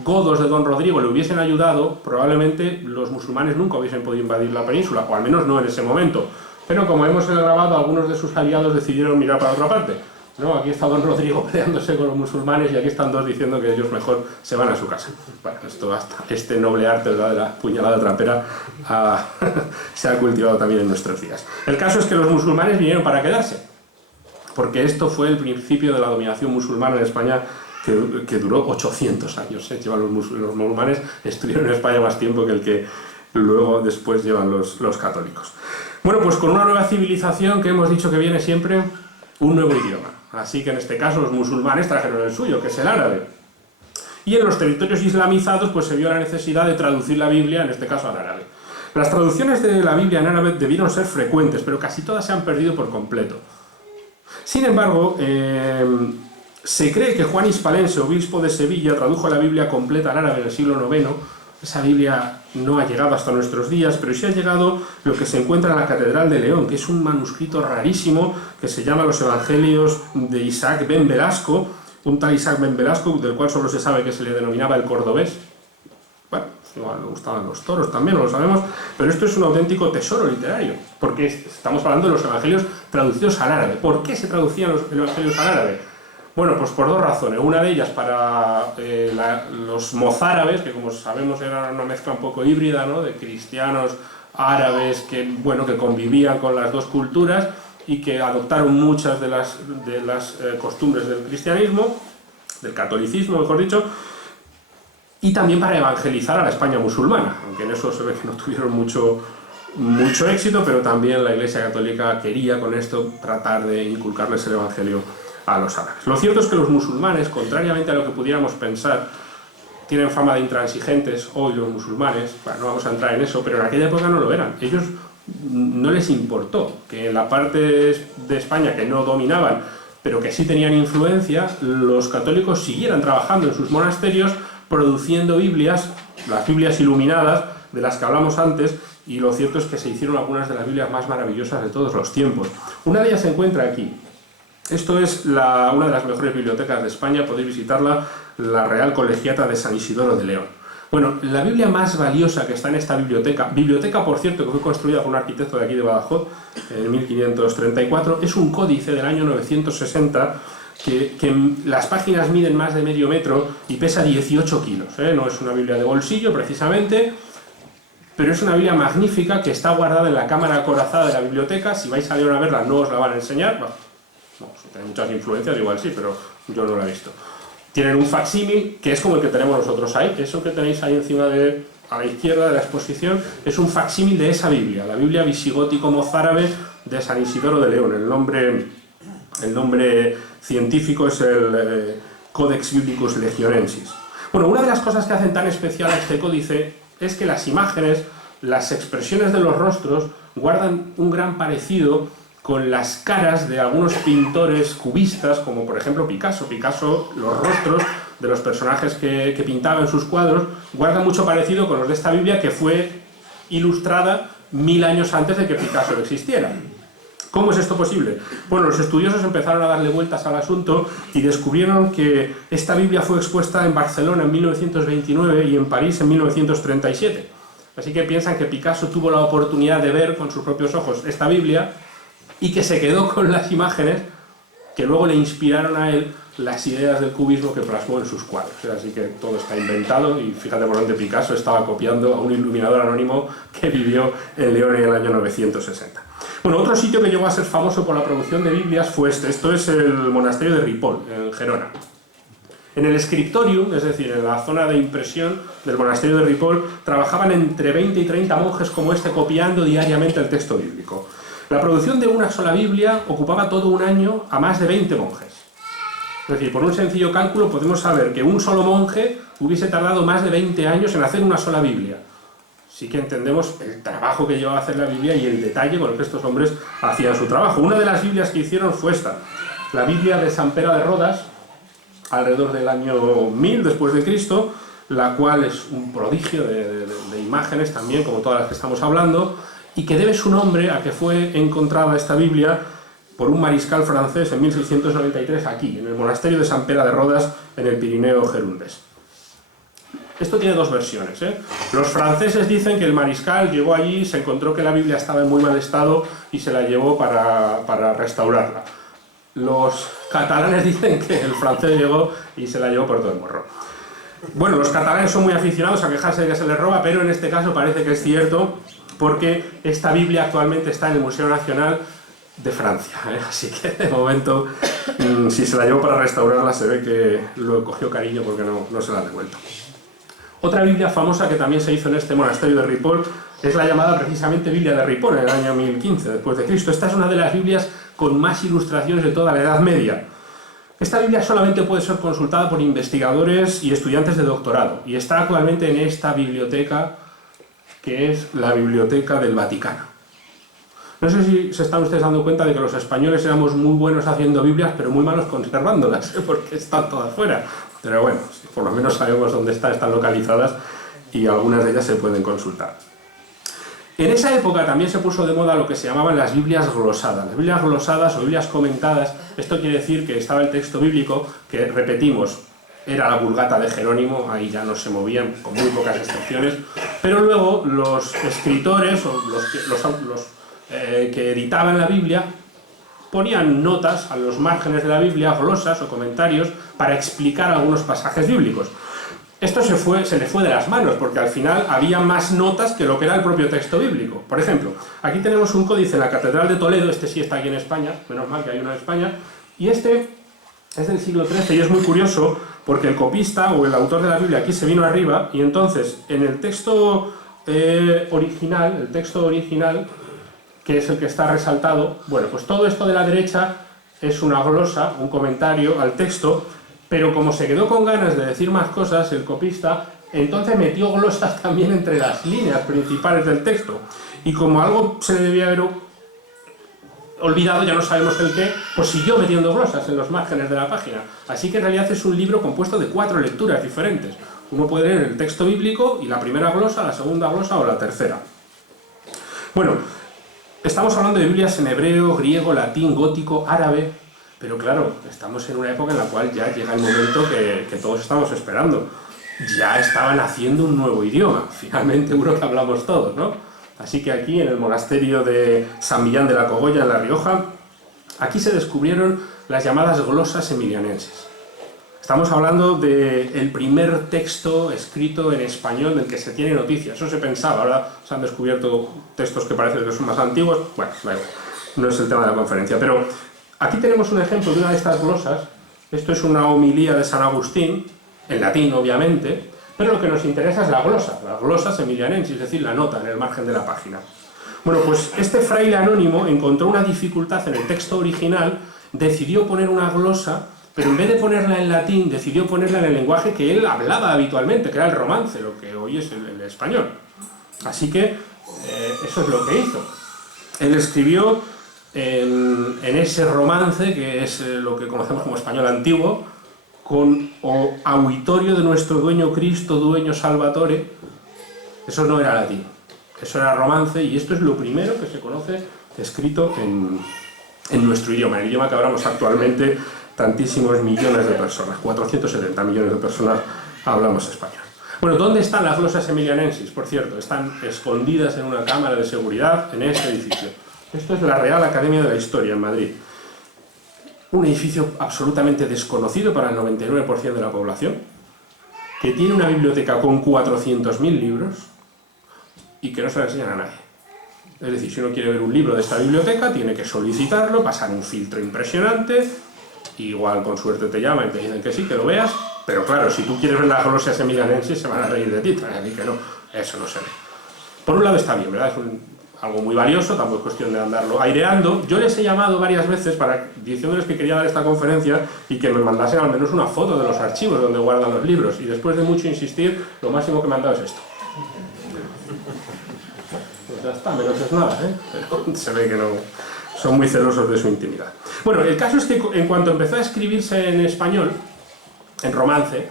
godos de don Rodrigo le hubiesen ayudado, probablemente los musulmanes nunca hubiesen podido invadir la península, o al menos no en ese momento. Pero como hemos grabado, algunos de sus aliados decidieron mirar para otra parte. No, aquí está don Rodrigo peleándose con los musulmanes y aquí están dos diciendo que ellos mejor se van a su casa. Bueno, esto hasta este noble arte, ¿verdad?, de la puñalada trampera se ha cultivado también en nuestros días. El caso es que los musulmanes vinieron para quedarse, porque esto fue el principio de la dominación musulmana en España, que duró 800 años. Llevan los musulmanes estuvieron en España más tiempo que el que luego después llevan los católicos. Bueno, pues con una nueva civilización que hemos dicho que viene siempre un nuevo idioma. Así que en este caso los musulmanes trajeron el suyo, que es el árabe. Y en los territorios islamizados pues se vio la necesidad de traducir la Biblia, en este caso al árabe. Las traducciones de la Biblia en árabe debieron ser frecuentes, pero casi todas se han perdido por completo. Sin embargo, se cree que Juan Hispalense, obispo de Sevilla, tradujo la Biblia completa al árabe en el siglo IX. Esa Biblia no ha llegado hasta nuestros días, pero sí ha llegado lo que se encuentra en la Catedral de León, que es un manuscrito rarísimo que se llama Los Evangelios de Isaac ben Velasco, un tal Isaac ben Velasco, del cual solo se sabe que se le denominaba el cordobés. Bueno, igual le gustaban los toros también, no lo sabemos, pero esto es un auténtico tesoro literario, porque estamos hablando de los Evangelios traducidos al árabe. ¿Por qué se traducían los Evangelios al árabe? Bueno, pues por dos razones. Una de ellas para los mozárabes, que como sabemos era una mezcla un poco híbrida, ¿no?, de cristianos, árabes, que convivían con las dos culturas y que adoptaron muchas de las costumbres del cristianismo, del catolicismo, mejor dicho, y también para evangelizar a la España musulmana, aunque en eso se ve que no tuvieron mucho éxito, pero también la Iglesia Católica quería con esto tratar de inculcarles el Evangelio a los árabes. Lo cierto es que los musulmanes, contrariamente a lo que pudiéramos pensar, tienen fama de intransigentes hoy los musulmanes. Bueno, no vamos a entrar en eso, pero en aquella época no lo eran. Ellos no les importó que en la parte de España que no dominaban, pero que sí tenían influencia, los católicos siguieran trabajando en sus monasterios, produciendo Biblias, las Biblias iluminadas, de las que hablamos antes, y lo cierto es que se hicieron algunas de las Biblias más maravillosas de todos los tiempos. Una de ellas se encuentra aquí. Esto es una de las mejores bibliotecas de España, podéis visitarla, la Real Colegiata de San Isidoro de León. Bueno, la Biblia más valiosa que está en esta biblioteca, por cierto, que fue construida por un arquitecto de aquí de Badajoz en 1534, es un códice del año 960 que las páginas miden más de medio metro y pesa 18 kilos. No es una Biblia de bolsillo, precisamente, pero es una Biblia magnífica que está guardada en la cámara acorazada de la biblioteca. Si vais a León a verla, no os la van a enseñar. No, tiene muchas influencias, igual sí, pero yo no la he visto. Tienen un facsímil que es como el que tenemos nosotros ahí. Eso que tenéis ahí encima a la izquierda de la exposición es un facsímil de esa Biblia, la Biblia visigótico-mozárabe de San Isidoro de León. El nombre científico es el Codex Biblicus Legionensis. Bueno, una de las cosas que hacen tan especial a este códice es que las imágenes, las expresiones de los rostros guardan un gran parecido con las caras de algunos pintores cubistas, como por ejemplo Picasso. Picasso, los rostros de los personajes que pintaba en sus cuadros guardan mucho parecido con los de esta Biblia, que fue ilustrada 1000 años antes de que Picasso existiera. ¿Cómo es esto posible? Bueno, los estudiosos empezaron a darle vueltas al asunto y descubrieron que esta Biblia fue expuesta en Barcelona en 1929 y en París en 1937. Así que piensan que Picasso tuvo la oportunidad de ver con sus propios ojos esta Biblia y que se quedó con las imágenes que luego le inspiraron a él las ideas del cubismo que plasmó en sus cuadros. Así que todo está inventado y fíjate por dónde Picasso estaba copiando a un iluminador anónimo que vivió en León en el año 960. Bueno, otro sitio que llegó a ser famoso por la producción de Biblias fue este. Esto es el monasterio de Ripoll, en Gerona. En el scriptorium, es decir, en la zona de impresión del monasterio de Ripoll, trabajaban entre 20 y 30 monjes como este, copiando diariamente el texto bíblico. La producción de una sola Biblia ocupaba todo un año a más de 20 monjes. Es decir, por un sencillo cálculo podemos saber que un solo monje hubiese tardado más de 20 años en hacer una sola Biblia. sí que entendemos el trabajo que llevaba a hacer la Biblia y el detalle con el que estos hombres hacían su trabajo. Una de las Biblias que hicieron fue esta, la Biblia de San Pere de Rodas, alrededor del año 1000 después de Cristo, la cual es un prodigio de imágenes también, como todas las que estamos hablando, y que debe su nombre a que fue encontrada esta Biblia por un mariscal francés en 1693 aquí, en el monasterio de San Pere de Rodas, en el Pirineo gerundés. Esto tiene dos versiones, ¿eh? Los franceses dicen que el mariscal llegó allí, se encontró que la Biblia estaba en muy mal estado y se la llevó para restaurarla. Los catalanes dicen que el francés llegó y se la llevó por todo el morro. Bueno, los catalanes son muy aficionados a quejarse de que se les roba, pero en este caso parece que es cierto, porque esta Biblia actualmente está en el Museo Nacional de Francia, ¿eh? Así que de momento, si se la llevó para restaurarla, se ve que lo cogió cariño porque no se la ha devuelto. Otra Biblia famosa que también se hizo en este monasterio de Ripoll es la llamada precisamente Biblia de Ripoll, en el año 1015 después de Cristo. Esta es una de las Biblias con más ilustraciones de toda la Edad Media. Esta Biblia solamente puede ser consultada por investigadores y estudiantes de doctorado y está actualmente en esta biblioteca, que es la Biblioteca del Vaticano. No sé si se están ustedes dando cuenta de que los españoles éramos muy buenos haciendo Biblias, pero muy malos conservándolas, porque están todas fuera. Pero bueno, por lo menos sabemos dónde están localizadas y algunas de ellas se pueden consultar. En esa época también se puso de moda lo que se llamaban las Biblias glosadas. Las Biblias glosadas o Biblias comentadas, esto quiere decir que estaba el texto bíblico, que repetimos, era la Vulgata de Jerónimo, ahí ya no se movían, con muy pocas excepciones, pero luego los escritores o los que editaban la Biblia ponían notas a los márgenes de la Biblia, glosas o comentarios, para explicar algunos pasajes bíblicos. Esto se le fue de las manos, porque al final había más notas que lo que era el propio texto bíblico. Por ejemplo, aquí tenemos un códice en la Catedral de Toledo, este sí está aquí en España, menos mal que hay uno en España, y este es del siglo XIII y es muy curioso porque el copista o el autor de la Biblia aquí se vino arriba y entonces en el texto original, que es el que está resaltado, bueno, pues todo esto de la derecha es una glosa, un comentario al texto, pero como se quedó con ganas de decir más cosas, el copista entonces metió glosas también entre las líneas principales del texto. Y como algo se le debía haber olvidado, ya no sabemos el qué, pues siguió metiendo glosas en los márgenes de la página. Así que en realidad es un libro compuesto de 4 lecturas diferentes. Uno puede leer el texto bíblico y la primera glosa, la segunda glosa o la tercera. Bueno, estamos hablando de Biblias en hebreo, griego, latín, gótico, árabe, pero claro, estamos en una época en la cual ya llega el momento que todos estamos esperando. Ya estaban haciendo un nuevo idioma, finalmente uno que hablamos todos, ¿no? Así que aquí, en el monasterio de San Millán de la Cogolla, en La Rioja, aquí se descubrieron las llamadas glosas emilianenses. Estamos hablando del primer texto escrito en español del que se tiene noticia. Eso se pensaba, ahora se han descubierto textos que parecen que son más antiguos. Bueno, no es el tema de la conferencia, pero aquí tenemos un ejemplo de una de estas glosas. Esto es una homilía de San Agustín, en latín obviamente, pero lo que nos interesa es la glosa, las glosas emilianenses, es decir, la nota en el margen de la página. Bueno, pues este fraile anónimo encontró una dificultad en el texto original, decidió poner una glosa, pero en vez de ponerla en latín, decidió ponerla en el lenguaje que él hablaba habitualmente, que era el romance, lo que hoy es el español. Así que eso es lo que hizo. Él escribió en ese romance, que es lo que conocemos como español antiguo, con o auitorio de nuestro dueño Cristo, dueño Salvatore. Eso no era latín, eso era romance, y esto es lo primero que se conoce escrito en nuestro idioma, el idioma que hablamos actualmente tantísimos millones de personas, 470 millones de personas hablamos español. Bueno, ¿dónde están las glosas emilianenses? Por cierto, están escondidas en una cámara de seguridad en este edificio. Esto es la Real Academia de la Historia en Madrid. Un edificio absolutamente desconocido para el 99% de la población, que tiene una biblioteca con 400.000 libros y que no se la enseñan a nadie. Es decir, si uno quiere ver un libro de esta biblioteca, tiene que solicitarlo, pasar un filtro impresionante, igual con suerte te llaman y te dicen que sí, que lo veas, pero claro, si tú quieres ver las glosas emilianenses se van a reír de ti, te van a decir que no, eso no se ve. Por un lado está bien, ¿verdad? Es algo muy valioso, tampoco es cuestión de andarlo aireando. Yo les he llamado varias veces diciéndoles que quería dar esta conferencia y que me mandasen al menos una foto de los archivos donde guardan los libros, y después de mucho insistir, lo máximo que me han dado es esto. Pues ya está, menos es nada, ¿eh? Pero se ve que no, son muy celosos de su intimidad. Bueno, el caso es que en cuanto empezó a escribirse en español, en romance,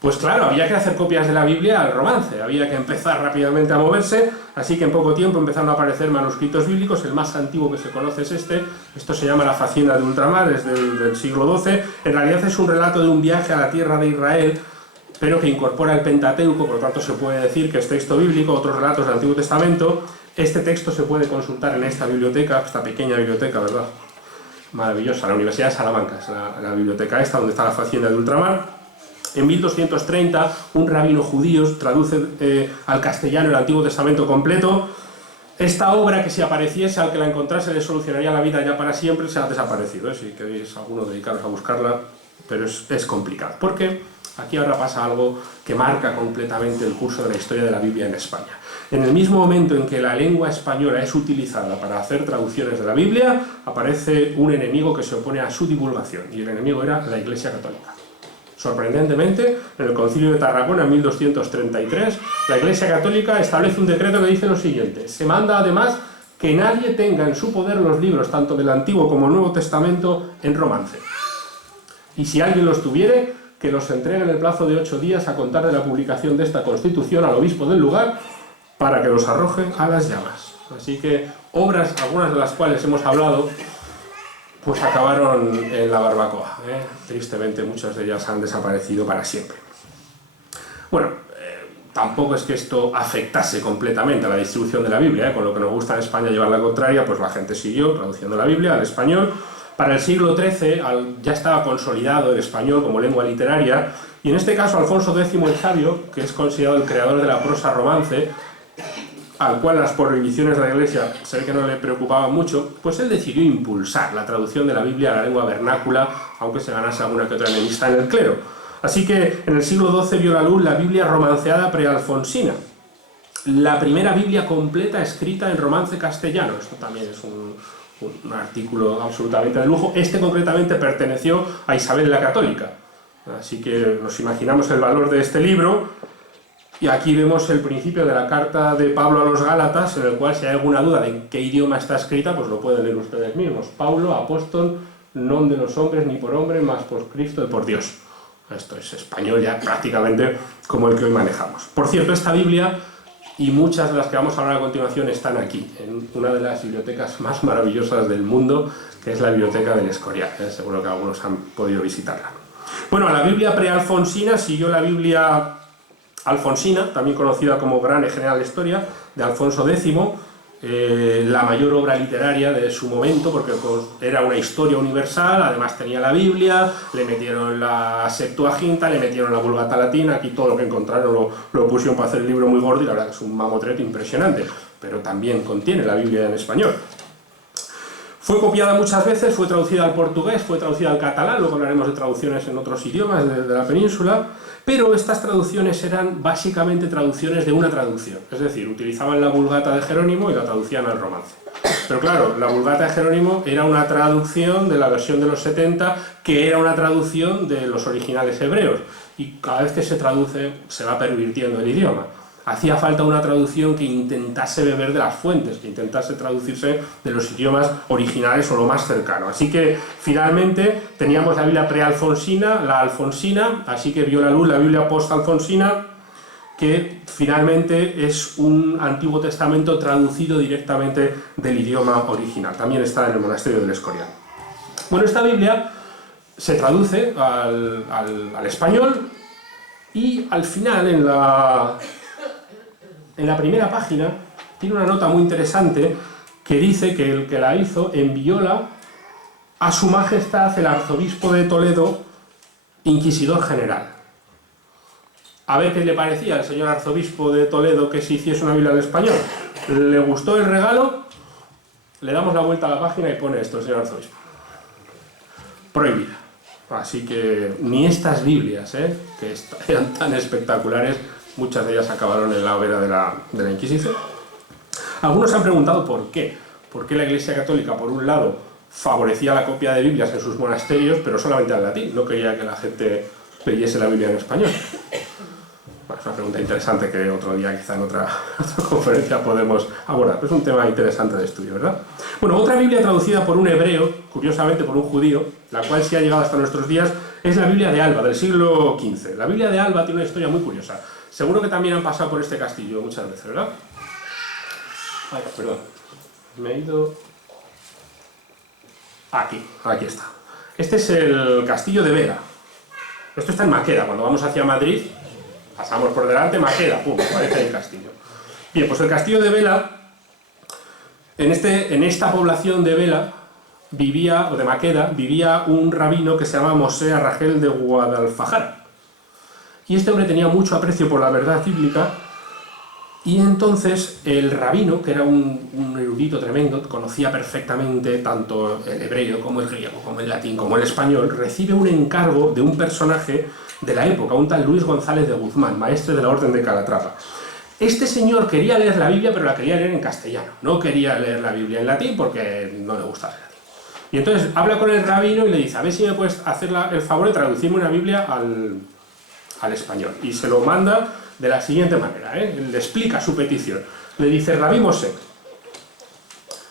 pues claro, había que hacer copias de la Biblia al romance, había que empezar rápidamente a moverse, así que en poco tiempo empezaron a aparecer manuscritos bíblicos. El más antiguo que se conoce es esto se llama La Facienda de Ultramar, es del siglo XII, en realidad es un relato de un viaje a la tierra de Israel, pero que incorpora el Pentateuco, por lo tanto se puede decir que es texto bíblico, otros relatos del Antiguo Testamento. Este texto se puede consultar en esta biblioteca, esta pequeña biblioteca, ¿verdad? Maravillosa, la Universidad de Salamanca, es la biblioteca esta, donde está la Facienda de Ultramar. En 1230, un rabino judío traduce al castellano el Antiguo Testamento completo. Esta obra, que si apareciese al que la encontrase le solucionaría la vida ya para siempre, se ha desaparecido, ¿eh? Si queréis alguno dedicaros a buscarla, pero es complicado, porque aquí ahora pasa algo que marca completamente el curso de la historia de la Biblia en España. En el mismo momento en que la lengua española es utilizada para hacer traducciones de la Biblia, aparece un enemigo que se opone a su divulgación, y el enemigo era la Iglesia Católica. Sorprendentemente, en el Concilio de Tarragona, en 1233, la Iglesia Católica establece un decreto que dice lo siguiente: se manda además que nadie tenga en su poder los libros, tanto del Antiguo como el Nuevo Testamento, en romance. Y si alguien los tuviere, que los entregue en el plazo de 8 días a contar de la publicación de esta Constitución al obispo del lugar, para que los arroje a las llamas. Así que obras, algunas de las cuales hemos hablado, pues acabaron en la barbacoa, ¿eh? Tristemente muchas de ellas han desaparecido para siempre. Bueno, tampoco es que esto afectase completamente a la distribución de la Biblia, ¿eh? Con lo que nos gusta en España llevar la contraria, pues la gente siguió traduciendo la Biblia al español. Para el siglo XIII ya estaba consolidado el español como lengua literaria, y en este caso Alfonso X el Sabio, que es considerado el creador de la prosa romance, al cual las prohibiciones de la Iglesia se ve que no le preocupaban mucho, pues él decidió impulsar la traducción de la Biblia a la lengua vernácula, aunque se ganase alguna que otra enemistad en el clero. Así que en el siglo XII vio la luz la Biblia romanceada prealfonsina, la primera Biblia completa escrita en romance castellano. Esto también es un artículo absolutamente de lujo. Este concretamente perteneció a Isabel la Católica, así que nos imaginamos el valor de este libro. Y aquí vemos el principio de la carta de Pablo a los Gálatas, en el cual, si hay alguna duda de en qué idioma está escrita, pues lo pueden leer ustedes mismos. Pablo, apóstol, non de los hombres ni por hombre, mas por Cristo y por Dios. Esto es español ya prácticamente como el que hoy manejamos. Por cierto, esta Biblia y muchas de las que vamos a hablar a continuación están aquí, en una de las bibliotecas más maravillosas del mundo, que es la Biblioteca del Escorial. Seguro que algunos han podido visitarla. Bueno, a la Biblia prealfonsina siguió la Biblia alfonsina, también conocida como Grane General de Historia, de Alfonso X, la mayor obra literaria de su momento, porque era una historia universal, además tenía la Biblia, le metieron la Septuaginta, le metieron la Vulgata Latina, aquí todo lo que encontraron lo pusieron para hacer el libro muy gordo, y la verdad que es un mamotreto impresionante, pero también contiene la Biblia en español. Fue copiada muchas veces, fue traducida al portugués, fue traducida al catalán, luego hablaremos de traducciones en otros idiomas de la península, pero estas traducciones eran básicamente traducciones de una traducción, es decir, utilizaban la Vulgata de Jerónimo y la traducían al romance. Pero claro, la Vulgata de Jerónimo era una traducción de la versión de los 70, que era una traducción de los originales hebreos, y cada vez que se traduce se va pervirtiendo el idioma. Hacía falta una traducción que intentase beber de las fuentes, que intentase traducirse de los idiomas originales o lo más cercano. Así que finalmente teníamos la Biblia prealfonsina, la alfonsina, así que vio la luz la Biblia postalfonsina, que finalmente es un Antiguo Testamento traducido directamente del idioma original. También está en el monasterio del Escorial. Bueno, esta Biblia se traduce al español, y al final, en la primera página, tiene una nota muy interesante que dice que el que la hizo envióla a su majestad el arzobispo de Toledo, inquisidor general. A ver qué le parecía al señor arzobispo de Toledo que se hiciese una Biblia al español. ¿Le gustó el regalo? Le damos la vuelta a la página y pone esto, el señor arzobispo: prohibida. Así que ni estas Biblias, que eran tan espectaculares, muchas de ellas acabaron en la hoguera de la Inquisición. Algunos han preguntado por qué. ¿Por qué la Iglesia Católica, por un lado, favorecía la copia de Biblias en sus monasterios, pero solamente al latín? No quería que la gente leyese la Biblia en español. Bueno, es una pregunta interesante que otro día, quizá en otra conferencia, podemos abordar. Es un tema interesante de estudio, ¿verdad? Bueno, otra Biblia traducida por un hebreo, curiosamente por un judío, la cual sí ha llegado hasta nuestros días, es la Biblia de Alba, del siglo XV. La Biblia de Alba tiene una historia muy curiosa. Seguro que también han pasado por este castillo muchas veces, ¿verdad? Ay, perdón. Me he ido... Aquí está. Este es el castillo de Vela. Esto está en Maqueda. Cuando vamos hacia Madrid, pasamos por delante, Maqueda, pum, aparece el castillo. Bien, pues el castillo de Vela, en esta población de Vela, o de Maqueda, vivía un rabino que se llamaba Mosé Arragel de Guadalfajara. Y este hombre tenía mucho aprecio por la verdad bíblica, y entonces el rabino, que era un erudito tremendo, conocía perfectamente tanto el hebreo como el griego, como el latín, como el español, recibe un encargo de un personaje de la época, un tal Luis González de Guzmán, maestre de la Orden de Calatrava. Este señor quería leer la Biblia, pero la quería leer en castellano. No quería leer la Biblia en latín porque no le gustaba el latín. Y entonces habla con el rabino y le dice, a ver si me puedes hacer el favor de traducirme una Biblia al español. Y se lo manda de la siguiente manera, le explica su petición. Le dice, Rabí Mosé,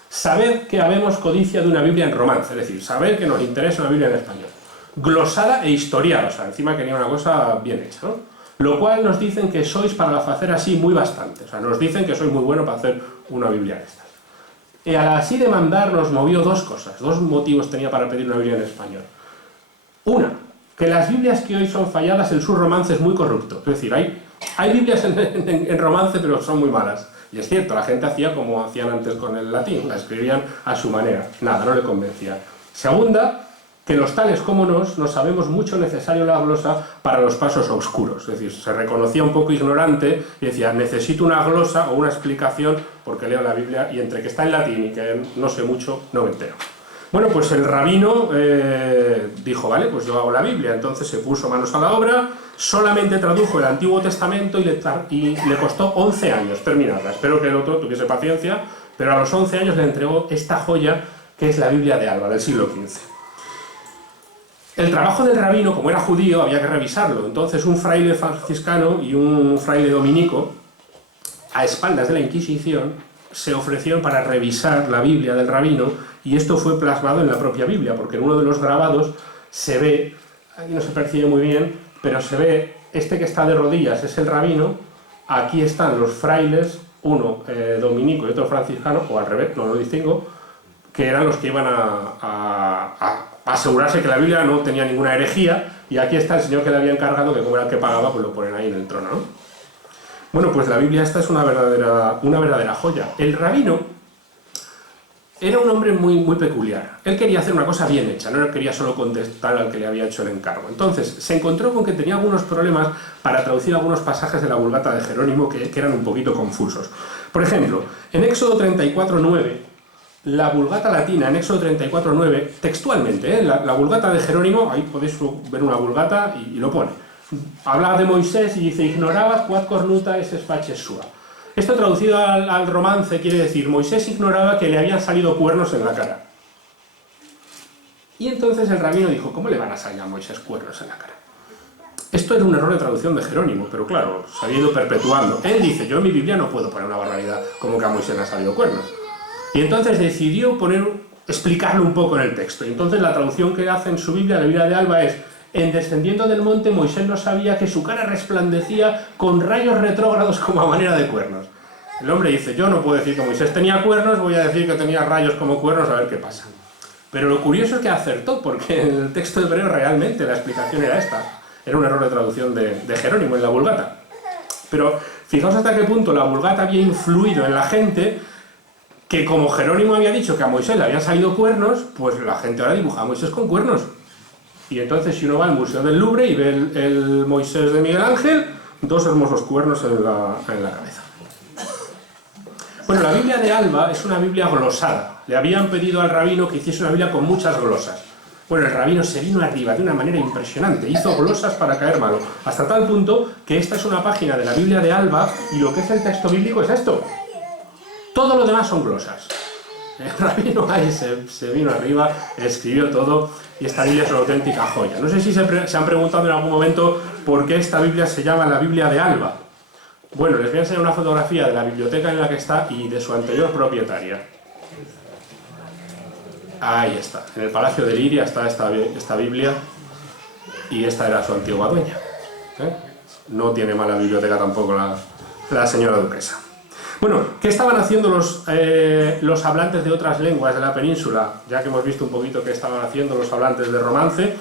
sabed que habemos codicia de una Biblia en romance, es decir, saber que nos interesa una Biblia en español, glosada e historiada, o sea, encima quería una cosa bien hecha, ¿no? Lo cual nos dicen que sois para la facer así muy bastante, o sea, nos dicen que sois muy bueno para hacer una Biblia de estas. Y al así de mandar nos movió dos cosas, dos motivos tenía para pedir una Biblia en español. Una, que las Biblias que hoy son falladas en su romance es muy corrupto, es decir, hay Biblias en romance, pero son muy malas. Y es cierto, la gente hacía como hacían antes con el latín, la escribían a su manera. Nada, no le convencía. Segunda, que los tales como nos sabemos mucho necesario la glosa para los pasos oscuros. Es decir, se reconocía un poco ignorante y decía, necesito una glosa o una explicación porque leo la Biblia y entre que está en latín y que no sé mucho, no me entero. Bueno, pues el rabino dijo, vale, pues yo hago la Biblia. Entonces se puso manos a la obra, solamente tradujo el Antiguo Testamento y le costó 11 años terminarla. Espero que el otro tuviese paciencia, pero a los 11 años le entregó esta joya que es la Biblia de Alba, del siglo XV. El trabajo del rabino, como era judío, había que revisarlo. Entonces un fraile franciscano y un fraile dominico, a espaldas de la Inquisición, se ofrecieron para revisar la Biblia del rabino, y esto fue plasmado en la propia Biblia, porque en uno de los grabados se ve, aquí no se percibe muy bien, pero se ve, este que está de rodillas es el rabino, aquí están los frailes, uno dominico y otro franciscano, o al revés, no lo distingo, que eran los que iban a asegurarse que la Biblia no tenía ninguna herejía, y aquí está el señor que le había encargado, que como era el que pagaba, pues lo ponen ahí en el trono, ¿no? Bueno, pues la Biblia esta es una verdadera joya. El rabino era un hombre muy peculiar. Él quería hacer una cosa bien hecha, no quería solo contestar al que le había hecho el encargo. Entonces, se encontró con que tenía algunos problemas para traducir algunos pasajes de la Vulgata de Jerónimo que eran un poquito confusos. Por ejemplo, en Éxodo 34:9, la Vulgata latina, en Éxodo 34:9, textualmente, la Vulgata de Jerónimo, ahí podéis ver una Vulgata y lo pone. Habla de Moisés y dice, ignorabas quod cornuta es facies sua. Esto traducido al romance quiere decir, Moisés ignoraba que le habían salido cuernos en la cara. Y entonces el rabino dijo, ¿cómo le van a salir a Moisés cuernos en la cara? Esto era un error de traducción de Jerónimo, pero claro, se había ido perpetuando. Él dice, yo en mi Biblia no puedo poner una barbaridad como que a Moisés le han salido cuernos. Y entonces decidió explicarlo un poco en el texto. Y entonces la traducción que hace en su Biblia, la Biblia de Alba, es, en descendiendo del monte, Moisés no sabía que su cara resplandecía con rayos retrógrados como a manera de cuernos. El hombre dice, yo no puedo decir que Moisés tenía cuernos, voy a decir que tenía rayos como cuernos, a ver qué pasa. Pero lo curioso es que acertó, porque en el texto hebreo realmente la explicación era esta. Era un error de traducción de Jerónimo en la Vulgata. Pero fijaos hasta qué punto la Vulgata había influido en la gente, que como Jerónimo había dicho que a Moisés le habían salido cuernos, pues la gente ahora dibujaba a Moisés con cuernos. Y entonces si uno va al Museo del Louvre y ve el Moisés de Miguel Ángel, dos hermosos cuernos en la cabeza. Bueno, la Biblia de Alba es una Biblia glosada. Le habían pedido al rabino que hiciese una Biblia con muchas glosas. Bueno, el rabino se vino arriba de una manera impresionante, hizo glosas para caer malo, hasta tal punto que esta es una página de la Biblia de Alba y lo que es el texto bíblico es esto. Todo lo demás son glosas. El rabino ahí se vino arriba, escribió todo, y esta Biblia es una auténtica joya. No sé si se han preguntado en algún momento ¿por qué esta Biblia se llama la Biblia de Alba? Bueno, les voy a enseñar una fotografía de la biblioteca en la que está y de su anterior propietaria. Ahí está, en el Palacio de Liria está esta Biblia y esta era su antigua dueña. No tiene mala biblioteca tampoco la señora duquesa. Bueno, ¿qué estaban haciendo los hablantes de otras lenguas de la península? Ya que hemos visto un poquito qué estaban haciendo los hablantes de romance,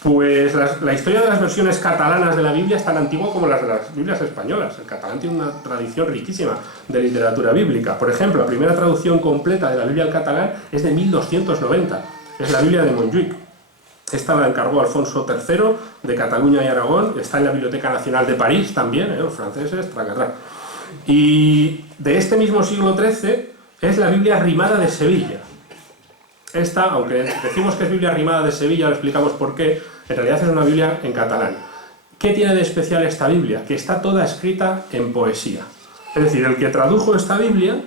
pues la historia de las versiones catalanas de la Biblia es tan antigua como las de las Biblias españolas. El catalán tiene una tradición riquísima de literatura bíblica. Por ejemplo, la primera traducción completa de la Biblia al catalán es de 1290. Es la Biblia de Montjuïc. Esta la encargó Alfonso III de Cataluña y Aragón. Está en la Biblioteca Nacional de París también, los franceses, tracatrá. Y de este mismo siglo XIII es la Biblia rimada de Sevilla. Esta, aunque decimos que es Biblia rimada de Sevilla, lo explicamos por qué, en realidad es una Biblia en catalán. ¿Qué tiene de especial esta Biblia? Que está toda escrita en poesía. Es decir, el que tradujo esta Biblia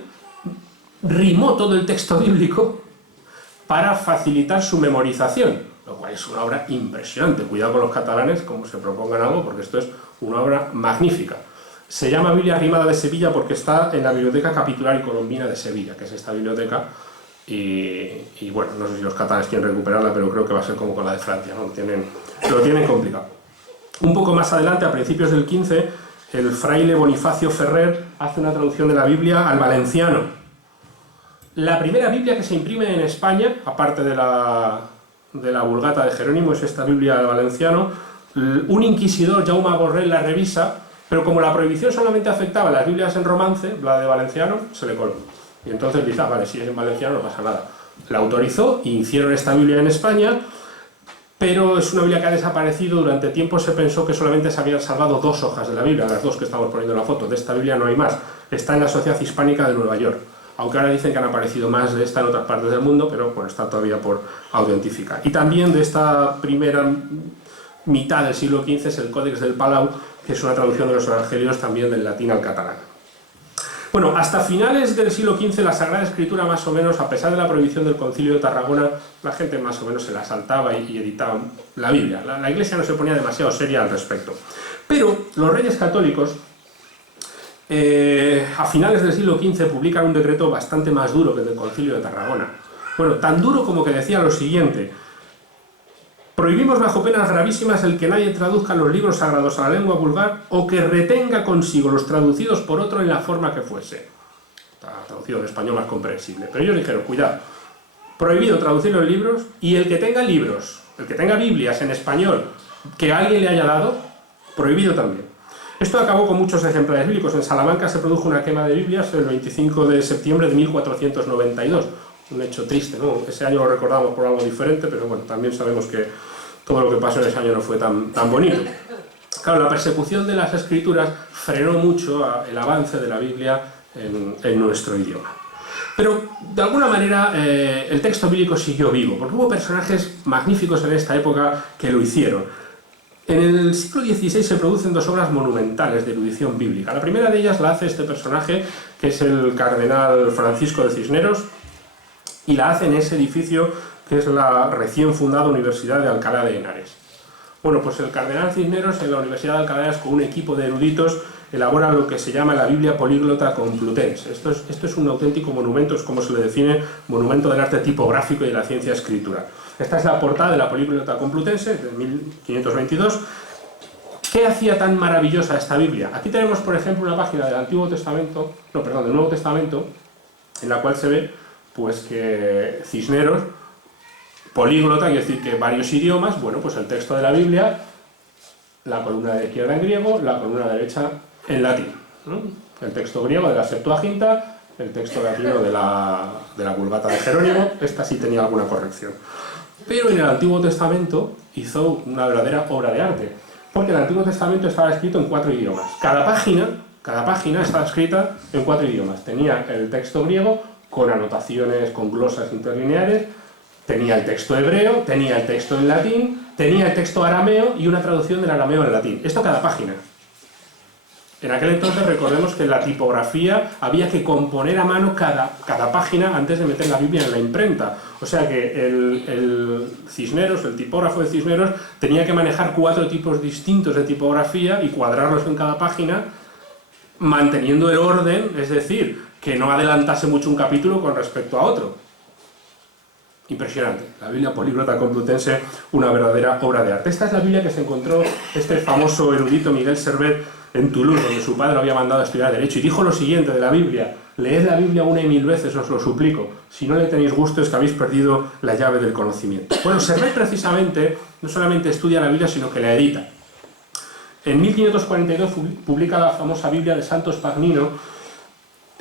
rimó todo el texto bíblico para facilitar su memorización, lo cual es una obra impresionante. Cuidado con los catalanes, como se propongan algo, porque esto es una obra magnífica. Se llama Biblia rimada de Sevilla porque está en la Biblioteca Capitular y Colombina de Sevilla, que es esta biblioteca, y bueno, no sé si los catalanes quieren recuperarla, pero creo que va a ser como con la de Francia, ¿no? Lo tienen complicado. Un poco más adelante, a principios del XV, el fraile Bonifacio Ferrer hace una traducción de la Biblia al valenciano. La primera Biblia que se imprime en España, aparte de la Vulgata de Jerónimo, es esta Biblia al valenciano. Un inquisidor, Jaume Borrell, la revisa, pero como la prohibición solamente afectaba a las Biblias en romance, la de valenciano, se le coló. Y entonces dice, vale, si es en valenciano no pasa nada. La autorizó y hicieron esta Biblia en España, pero es una Biblia que ha desaparecido. Durante tiempo se pensó que solamente se habían salvado 2 hojas de la Biblia, las 2 que estamos poniendo en la foto. De esta Biblia no hay más. Está en la Sociedad Hispánica de Nueva York. Aunque ahora dicen que han aparecido más de esta en otras partes del mundo, pero bueno, está todavía por autentificar. Y también de esta primera mitad del siglo XV es el Códex del Palau, que es una traducción de los evangelios también del latín al catalán. Bueno, hasta finales del siglo XV la Sagrada Escritura más o menos, a pesar de la prohibición del Concilio de Tarragona, la gente más o menos se la saltaba y editaba la Biblia. La Iglesia no se ponía demasiado seria al respecto. Pero los reyes católicos, a finales del siglo XV, publican un decreto bastante más duro que el del Concilio de Tarragona. Bueno, tan duro como que decía lo siguiente: prohibimos bajo penas gravísimas el que nadie traduzca los libros sagrados a la lengua vulgar o que retenga consigo los traducidos por otro en la forma que fuese. Está traducido en español más comprensible. Pero ellos dijeron, cuidado, prohibido traducir los libros, y el que tenga libros, el que tenga Biblias en español que alguien le haya dado, prohibido también. Esto acabó con muchos ejemplares bíblicos. En Salamanca se produjo una quema de Biblias el 25 de septiembre de 1492. Un hecho triste, ¿no? Ese año lo recordamos por algo diferente, pero bueno, también sabemos que todo lo que pasó en ese año no fue tan bonito. Claro, la persecución de las escrituras frenó mucho el avance de la Biblia en nuestro idioma. Pero, de alguna manera, el texto bíblico siguió vivo, porque hubo personajes magníficos en esta época que lo hicieron. En el siglo XVI se producen 2 obras monumentales de erudición bíblica. La primera de ellas la hace este personaje, que es el cardenal Francisco de Cisneros, y la hace en ese edificio que es la recién fundada Universidad de Alcalá de Henares. Bueno, pues el cardenal Cisneros en la Universidad de Alcalá de Henares, con un equipo de eruditos, elabora lo que se llama la Biblia Políglota Complutense. Esto es un auténtico monumento, es como se le define, monumento del arte tipográfico y de la ciencia escritural. Esta es la portada de la Políglota Complutense de 1522. ¿Qué hacía tan maravillosa esta Biblia? Aquí tenemos, por ejemplo, una página del del Nuevo Testamento, en la cual se ve pues que Cisneros, políglota, quiere decir que varios idiomas, bueno, pues el texto de la Biblia, la columna de la izquierda en griego, la columna de la derecha en latín, ¿no? El texto griego de la Septuaginta, el texto latino de la Vulgata de Jerónimo. Esta sí tenía alguna corrección. Pero en el Antiguo Testamento hizo una verdadera obra de arte, porque el Antiguo Testamento estaba escrito en 4 idiomas. Cada página estaba escrita en 4 idiomas. Tenía el texto griego, con anotaciones, con glosas interlineares, tenía el texto hebreo, tenía el texto en latín, tenía el texto arameo y una traducción del arameo al latín. Esto cada página. En aquel entonces recordemos que en la tipografía había que componer a mano cada página antes de meter la Biblia en la imprenta. O sea que el Cisneros, el tipógrafo de Cisneros, tenía que manejar 4 tipos distintos de tipografía y cuadrarlos en cada página, manteniendo el orden, es decir, que no adelantase mucho un capítulo con respecto a otro. Impresionante. La Biblia Políglota Complutense, una verdadera obra de arte. Esta es la Biblia que se encontró este famoso erudito Miguel Servet en Toulouse, donde su padre lo había mandado a estudiar Derecho, y dijo lo siguiente de la Biblia: leed la Biblia 1 y 1000 veces, os lo suplico. Si no le tenéis gusto es que habéis perdido la llave del conocimiento. Bueno, Servet precisamente no solamente estudia la Biblia, sino que la edita. En 1542 publica la famosa Biblia de Santo Spagnino.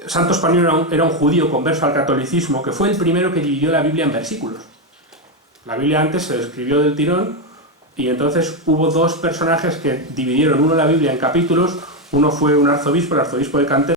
Santo Spagnino era un judío converso al catolicismo, que fue el primero que dividió la Biblia en versículos. La Biblia antes se escribió del tirón, y entonces hubo 2 personajes que dividieron la Biblia en capítulos. Uno fue un arzobispo, el arzobispo de Canterbury,